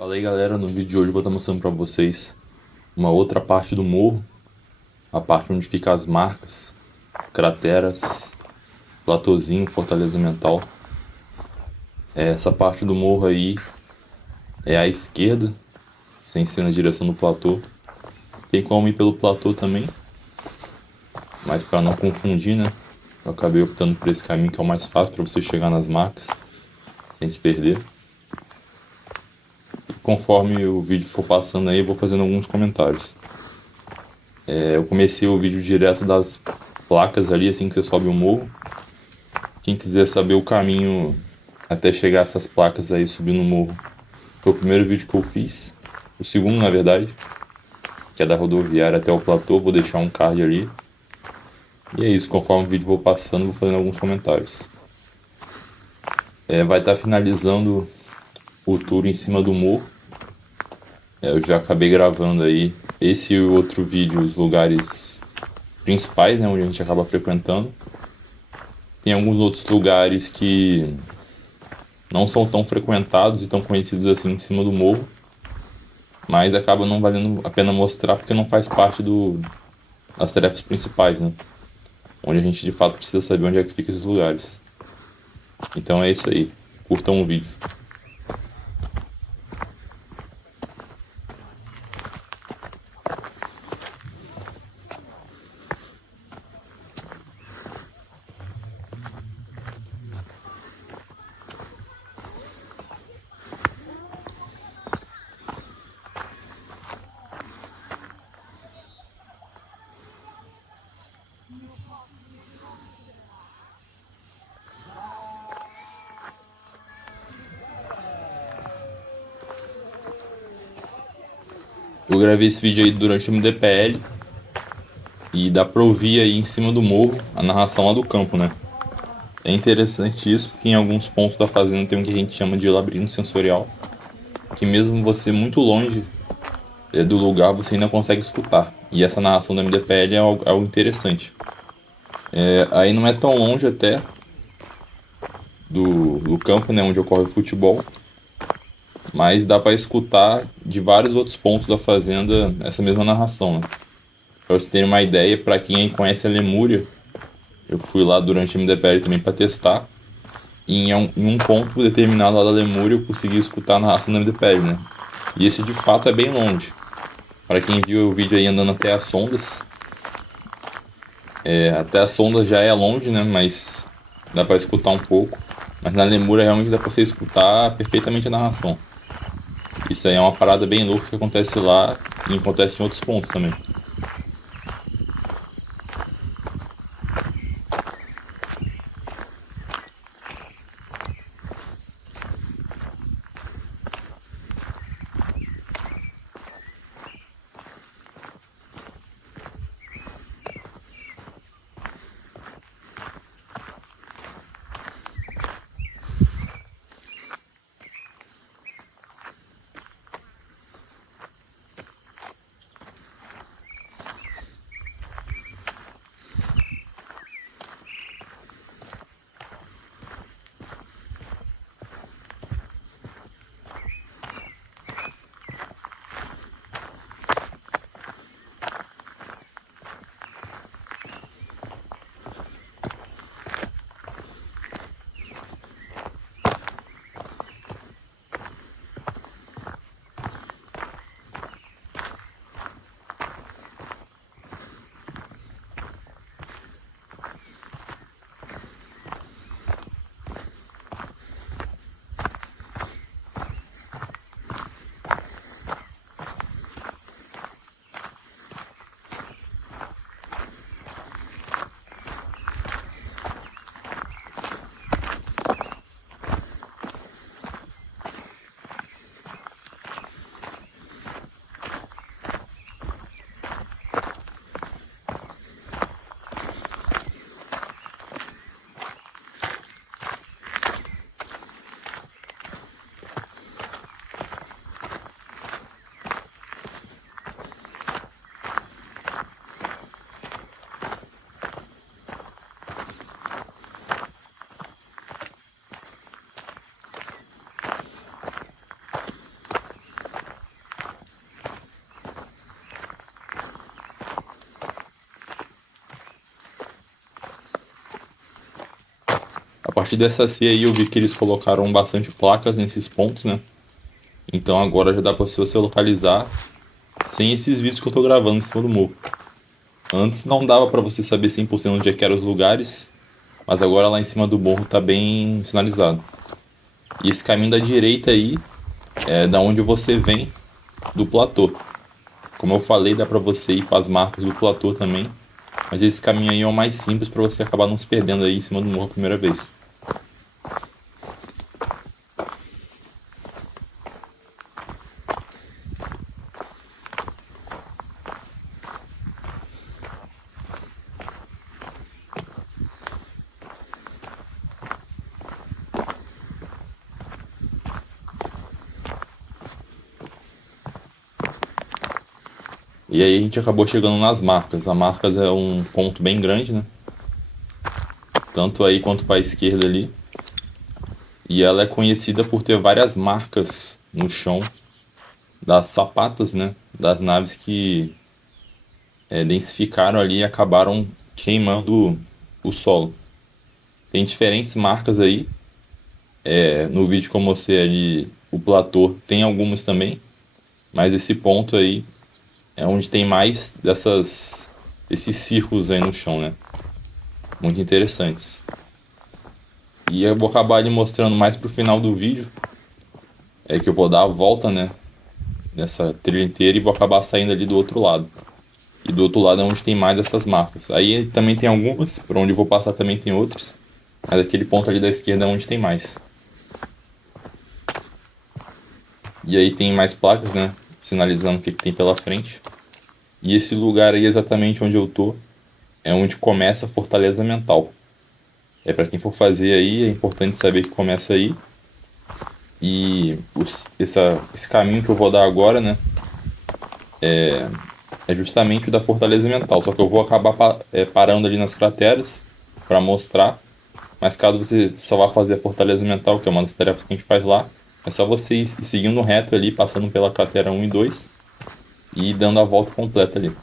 Fala aí galera, no vídeo de hoje eu vou estar mostrando para vocês uma outra parte do morro, a parte onde ficam as marcas, crateras, platôzinho, fortaleza mental. Essa parte do morro aí é à esquerda, sem ser na direção do platô. Tem como ir pelo platô também, mas para não confundir, né? Eu acabei optando por esse caminho que é o mais fácil para você chegar nas marcas sem se perder. E conforme o vídeo for passando aí, eu vou fazendo alguns comentários. Eu comecei o vídeo direto das placas ali, assim que você sobe o morro. Quem quiser saber o caminho até chegar a essas placas aí subindo o morro, foi o primeiro vídeo que eu fiz. O segundo, na verdade, que é da rodoviária até o platô. Vou deixar um card ali. E é isso, conforme o vídeo for passando, vou fazendo alguns comentários. Vai estar finalizando o tour em cima do morro. Eu já acabei gravando aí esse e o outro vídeo, os lugares principais, né, onde a gente acaba frequentando. Tem alguns outros lugares que não são tão frequentados e tão conhecidos assim em cima do morro, mas acaba não valendo a pena mostrar porque não faz parte das tarefas principais, né? Onde a gente de fato precisa saber onde é que ficam esses lugares. Então é isso aí. Curtam o vídeo. Eu gravei esse vídeo aí durante o MDPL e dá pra ouvir aí em cima do morro a narração lá do campo, né? É interessante isso porque em alguns pontos da fazenda tem o que a gente chama de labirinto sensorial, que mesmo você muito longe do lugar você ainda consegue escutar. E essa narração do MDPL é algo interessante. Aí não é tão longe até do campo, né, onde ocorre o futebol, mas dá para escutar de vários outros pontos da fazenda essa mesma narração, né? Para você ter uma ideia, para quem aí conhece a Lemúria, eu fui lá durante o MDPL também para testar, e em um ponto determinado lá da Lemúria eu consegui escutar a narração do MDPL, né? E esse de fato é bem longe. Para quem viu o vídeo aí andando até as sondas, até as sondas já é longe, né? Mas dá para escutar um pouco. Mas na Lemúria realmente dá para você escutar perfeitamente a narração. Isso aí é uma parada bem louca que acontece lá e acontece em outros pontos também. partir dessa ceia aí eu vi que eles colocaram bastante placas nesses pontos, né? Então agora já dá pra você localizar sem esses vídeos que eu tô gravando em cima do morro. Antes não dava pra você saber 100% onde é que eram os lugares, mas agora lá em cima do morro tá bem sinalizado. E esse caminho da direita aí é da onde você vem do platô. Como eu falei, dá pra você ir para as marcas do platô também, mas esse caminho aí é o mais simples pra você acabar não se perdendo aí em cima do morro a primeira vez. E aí a gente acabou chegando nas marcas. A marcas é um ponto bem grande, né? Tanto aí quanto para a esquerda ali. E ela é conhecida por ter várias marcas no chão das sapatas, né? Das naves que densificaram ali e acabaram queimando o solo. Tem diferentes marcas aí. No vídeo que eu mostrei ali, o platô tem algumas também. Mas esse ponto aí é onde tem mais desses círculos aí no chão, né? Muito interessantes. E eu vou acabar ali mostrando mais pro final do vídeo. É que eu vou dar a volta, né? Nessa trilha inteira e vou acabar saindo ali do outro lado. E do outro lado é onde tem mais dessas marcas. Aí também tem algumas, por onde eu vou passar também tem outras. Mas aquele ponto ali da esquerda é onde tem mais. E aí tem mais placas, né? Sinalizando o que tem pela frente. E esse lugar aí exatamente onde eu tô é onde começa a fortaleza mental. Para quem for fazer aí, é importante saber que começa aí. E esse caminho que eu vou dar agora, né? É justamente o da fortaleza mental. Só que eu vou acabar parando ali nas crateras para mostrar. Mas caso você só vá fazer a fortaleza mental, que é uma das tarefas que a gente faz lá, é só você ir seguindo reto ali, passando pela cratera 1 e 2 e dando a volta completa ali.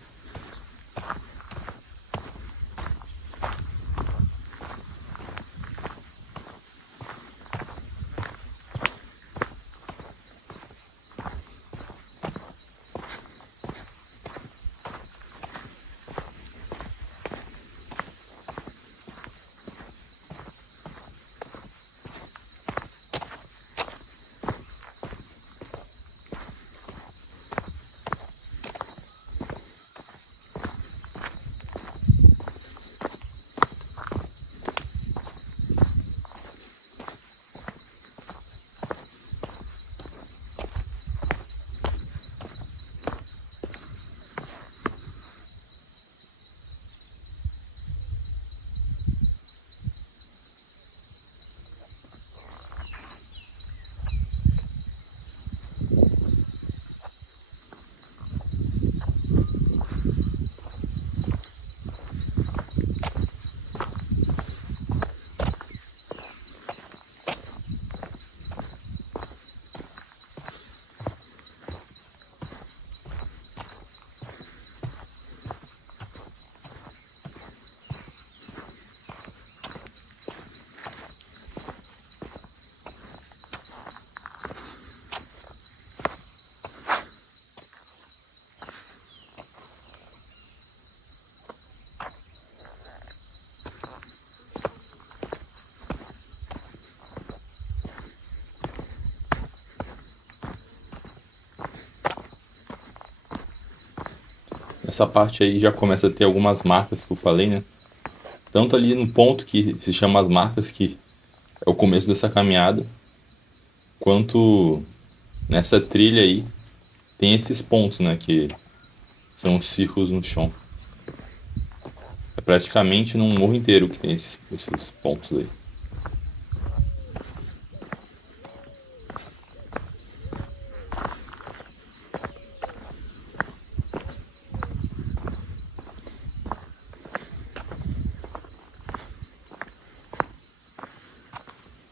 Essa parte aí já começa a ter algumas marcas que eu falei, né? Tanto ali no ponto que se chama as marcas, que é o começo dessa caminhada, quanto nessa trilha aí tem esses pontos, né? Que são os círculos no chão. É praticamente num morro inteiro que tem esses pontos aí.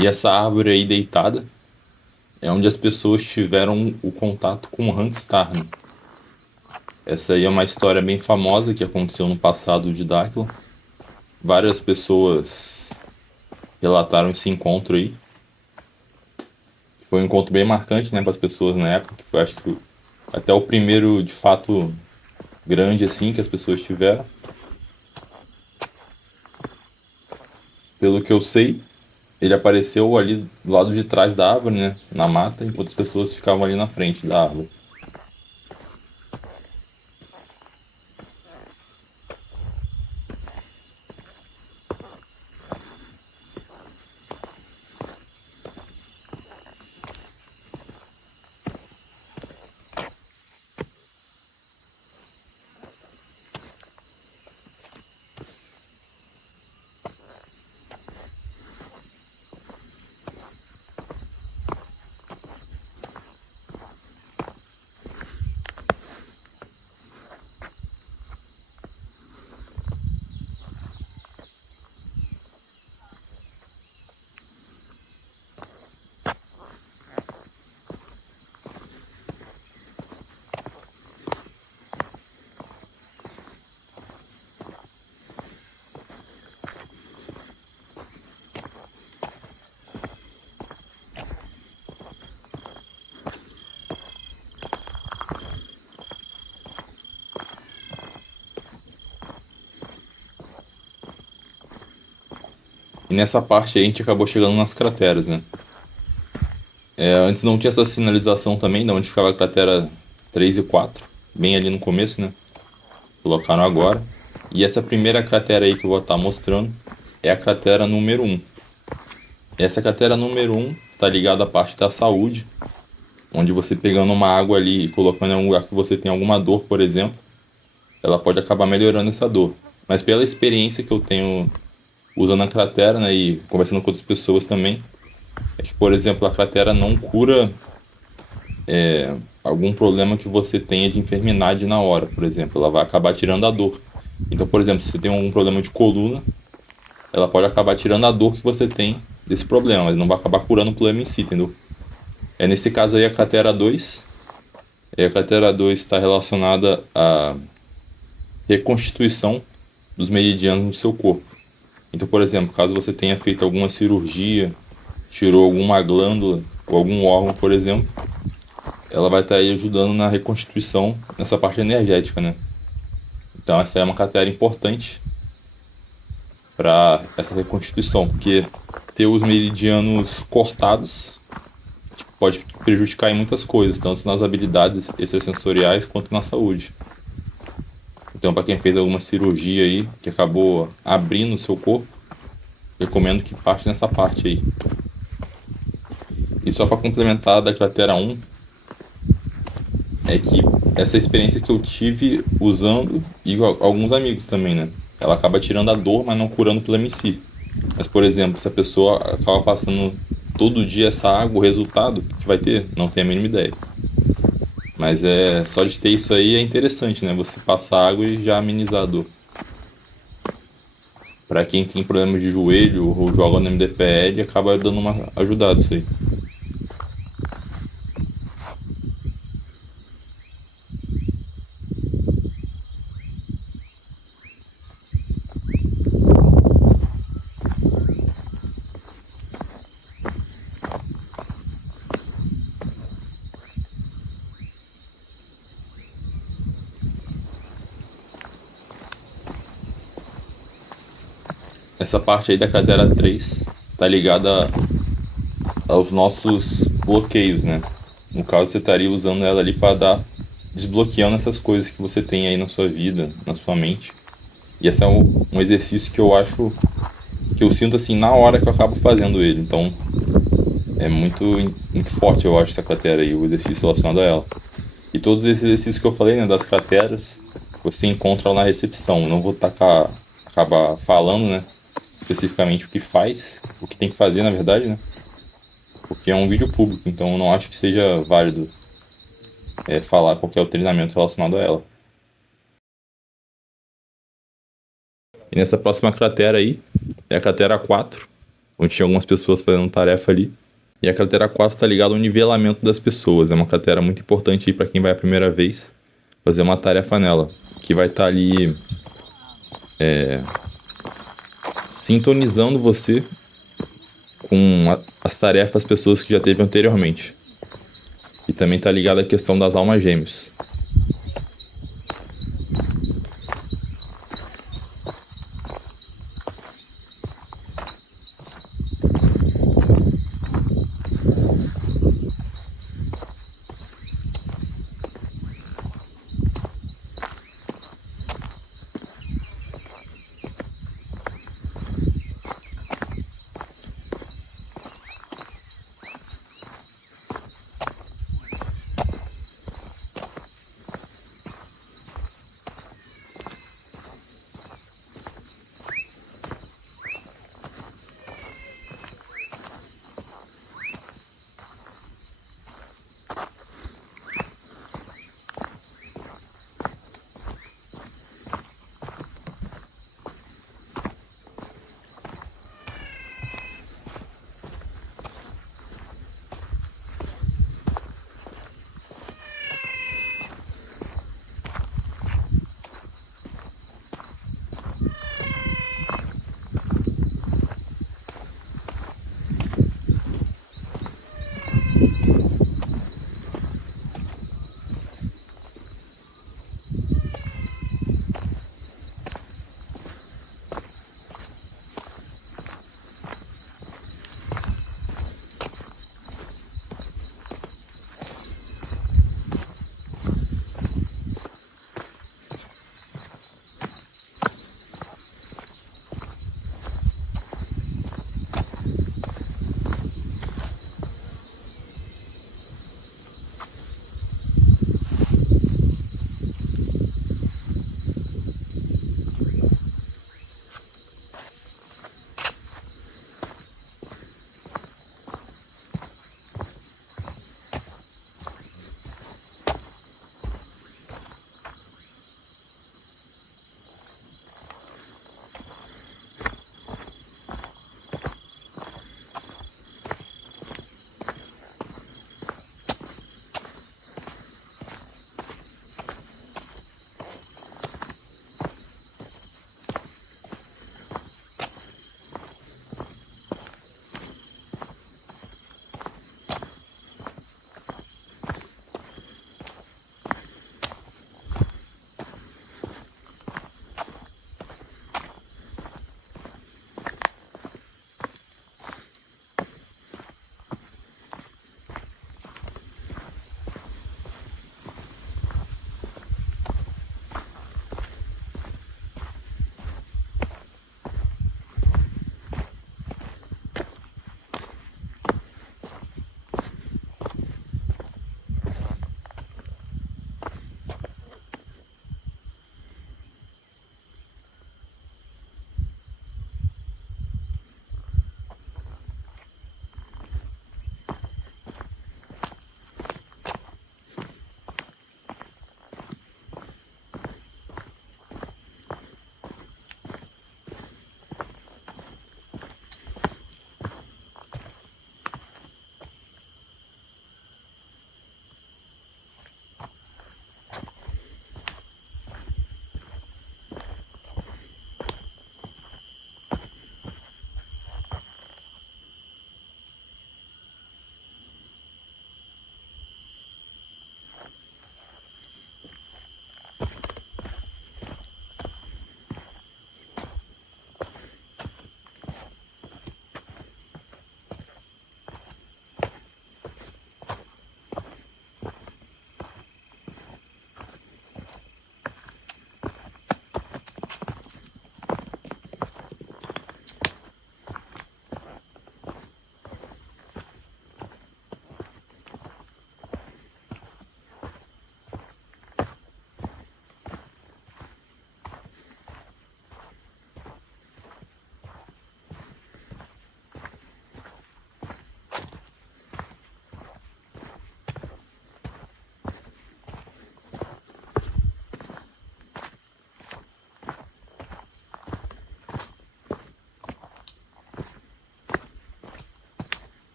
E essa árvore aí deitada é onde as pessoas tiveram o contato com o Hanstar, né? Essa aí é uma história bem famosa que aconteceu no passado de Dáquila. Várias pessoas relataram esse encontro aí. Foi um encontro bem marcante, né, para as pessoas na época, que foi, acho que, até o primeiro, de fato, grande, assim, que as pessoas tiveram. Pelo que eu sei, ele apareceu ali do lado de trás da árvore, né, na mata, enquanto as pessoas ficavam ali na frente da árvore. E nessa parte aí a gente acabou chegando nas crateras, né? Antes não tinha essa sinalização também, de onde ficava a cratera 3 e 4, bem ali no começo, né? Colocaram agora. E essa primeira cratera aí que eu vou estar mostrando é a cratera número um. Essa cratera número um tá ligada à parte da saúde, onde você pegando uma água ali e colocando em um lugar que você tem alguma dor, por exemplo, ela pode acabar melhorando essa dor. Mas pela experiência que eu tenho usando a cratera, né, e conversando com outras pessoas também, é que, por exemplo, a cratera não cura algum problema que você tenha de enfermidade na hora, por exemplo. Ela vai acabar tirando a dor. Então, por exemplo, se você tem algum problema de coluna, ela pode acabar tirando a dor que você tem desse problema, mas não vai acabar curando o problema em si, entendeu? Nesse caso aí, a cratera 2. A cratera 2 está relacionada à reconstituição dos meridianos no seu corpo. Então, por exemplo, caso você tenha feito alguma cirurgia, tirou alguma glândula ou algum órgão, por exemplo, ela vai estar aí ajudando na reconstituição nessa parte energética, né? Então essa é uma cratera importante para essa reconstituição, porque ter os meridianos cortados pode prejudicar em muitas coisas, tanto nas habilidades extrasensoriais quanto na saúde. Então, para quem fez alguma cirurgia aí, que acabou abrindo o seu corpo, recomendo que parte nessa parte aí. E só para complementar da cratera 1, é que essa experiência que eu tive usando e alguns amigos também, né? Ela acaba tirando a dor, mas não curando o problema em si. Mas, por exemplo, se a pessoa acaba passando todo dia essa água, o resultado que vai ter, não tem a mínima ideia. Mas só de ter isso aí é interessante, né? Você passar água e já amenizar a dor. Pra quem tem problemas de joelho ou joga no MDPL, acaba dando uma ajudada isso aí. Essa parte aí da cratera 3 tá ligada aos nossos bloqueios, né? No caso, você estaria usando ela ali para dar desbloqueando essas coisas que você tem aí na sua vida, na sua mente. E esse é um exercício que eu acho que eu sinto assim na hora que eu acabo fazendo ele. Então, é muito forte, eu acho, essa cratera aí, o exercício relacionado a ela. E todos esses exercícios que eu falei, né, das crateras, você encontra lá na recepção. Eu não vou acabar falando, né, especificamente o que faz, o que tem que fazer, na verdade, né? Porque é um vídeo público, então eu não acho que seja válido falar qual que é o treinamento relacionado a ela. E nessa próxima cratera aí, é a cratera 4, onde tinha algumas pessoas fazendo tarefa ali. E a cratera 4 está ligada ao nivelamento das pessoas. É uma cratera muito importante aí para quem vai a primeira vez fazer uma tarefa nela, que vai estar ali sintonizando você com as tarefas das pessoas que já teve anteriormente. E também tá ligado à questão das almas gêmeas.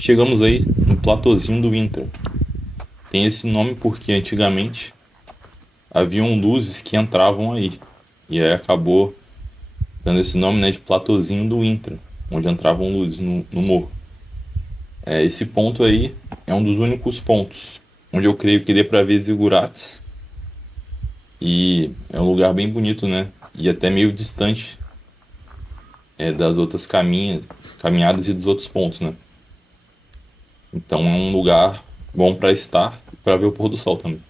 Chegamos aí no platôzinho do Intra. Tem esse nome porque antigamente haviam luzes que entravam aí. E aí acabou dando esse nome, né, de platôzinho do Intra, onde entravam luzes no morro. Esse ponto aí é um dos únicos pontos onde eu creio que dê para ver zigurates. E é um lugar bem bonito, né? E até meio distante das outras caminhadas e dos outros pontos, né? Então é um lugar bom para estar e para ver o pôr do sol também.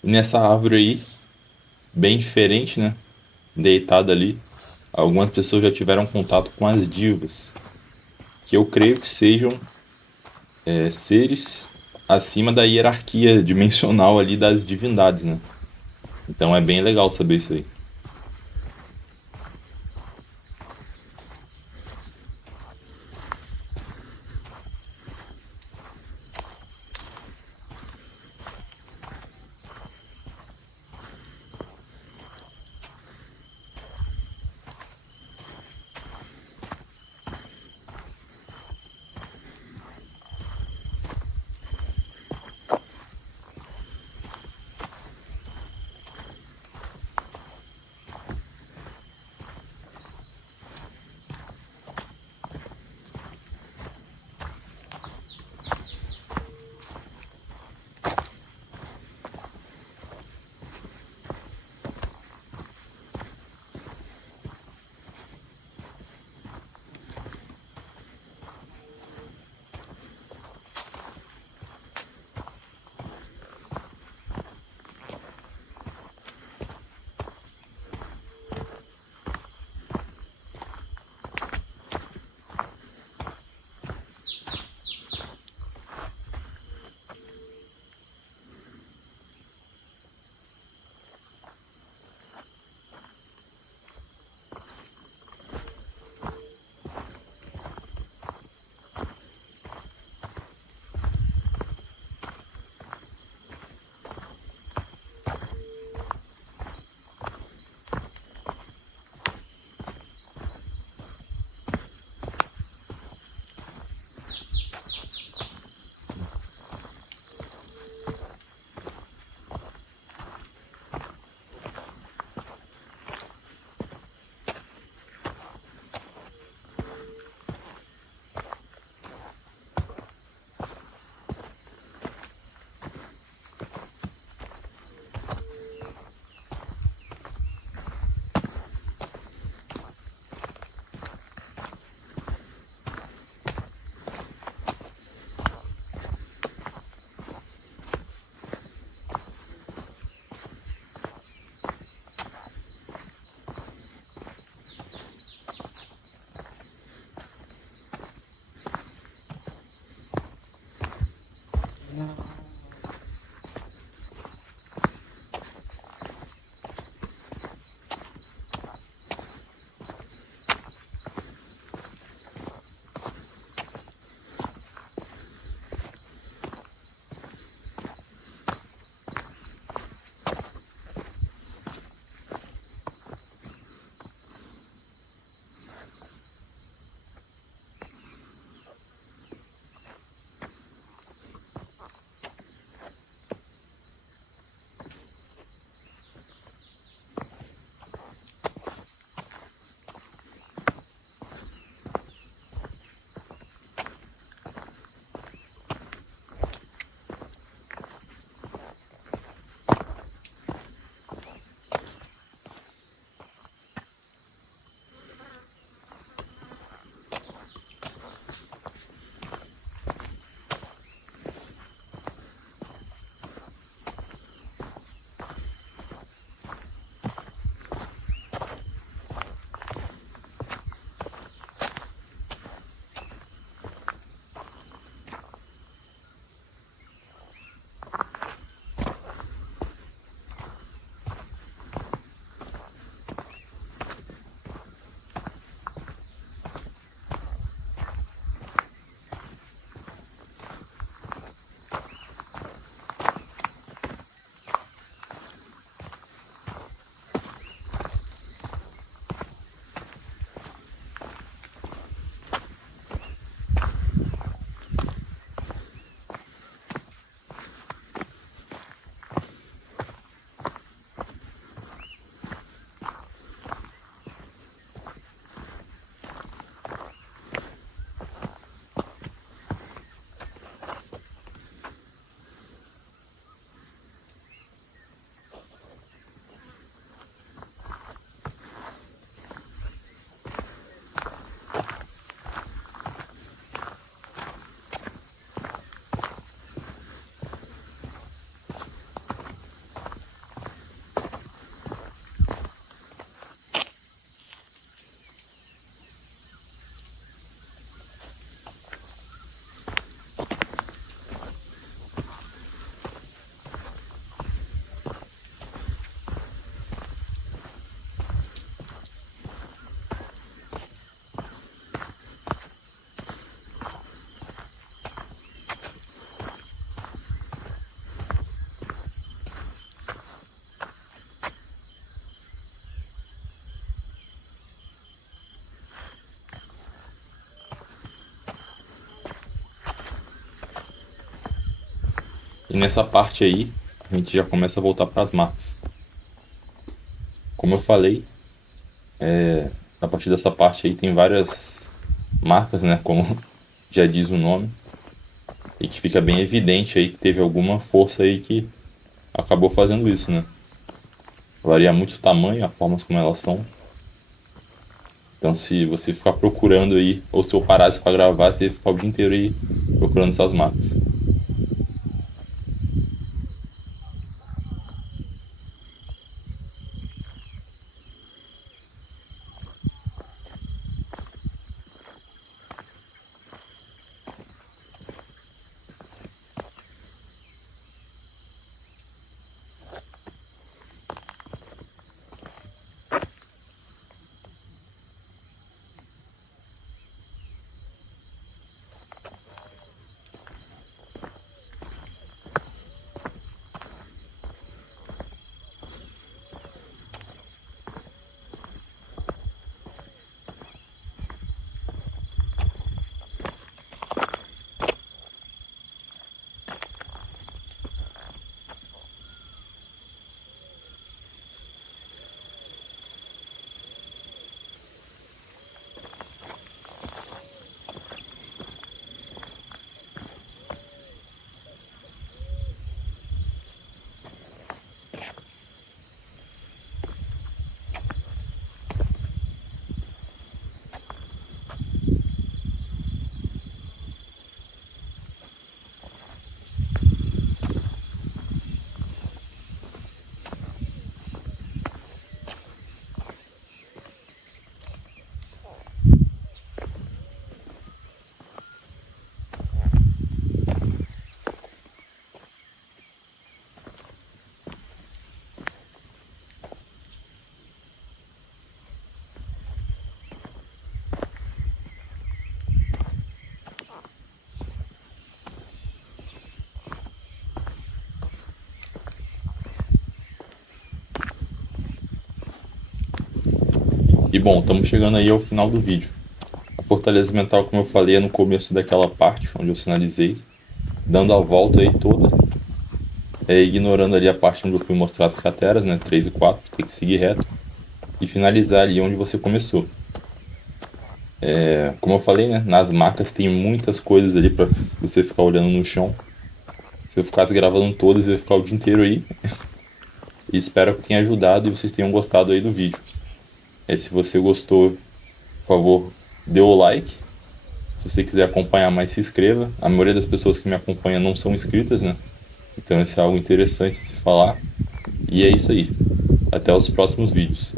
E nessa árvore aí, bem diferente, né? Deitada ali, algumas pessoas já tiveram contato com as divas, que eu creio que sejam seres acima da hierarquia dimensional ali das divindades, né? Então é bem legal saber isso aí. E nessa parte aí, a gente já começa a voltar para as marcas. Como eu falei, a partir dessa parte aí tem várias marcas, né? Como já diz o nome, e que fica bem evidente aí que teve alguma força aí que acabou fazendo isso, né? Varia muito o tamanho, a forma como elas são. Então, se você ficar procurando aí, ou se eu parasse para gravar, você ia ficar o dia inteiro aí procurando essas marcas. E bom, estamos chegando aí ao final do vídeo. A fortaleza mental, como eu falei, é no começo daquela parte onde eu sinalizei, dando a volta aí toda, ignorando ali a parte onde eu fui mostrar as crateras, né, 3 e 4, tem que seguir reto, e finalizar ali onde você começou. Como eu falei, né, nas macas tem muitas coisas ali para você ficar olhando no chão. Se eu ficasse gravando todas, eu ia ficar o dia inteiro aí. E espero que tenha ajudado e vocês tenham gostado aí do vídeo. Se você gostou, por favor, dê o like. Se você quiser acompanhar mais, se inscreva. A maioria das pessoas que me acompanham não são inscritas, né? Então isso é algo interessante de se falar. E é isso aí. Até os próximos vídeos.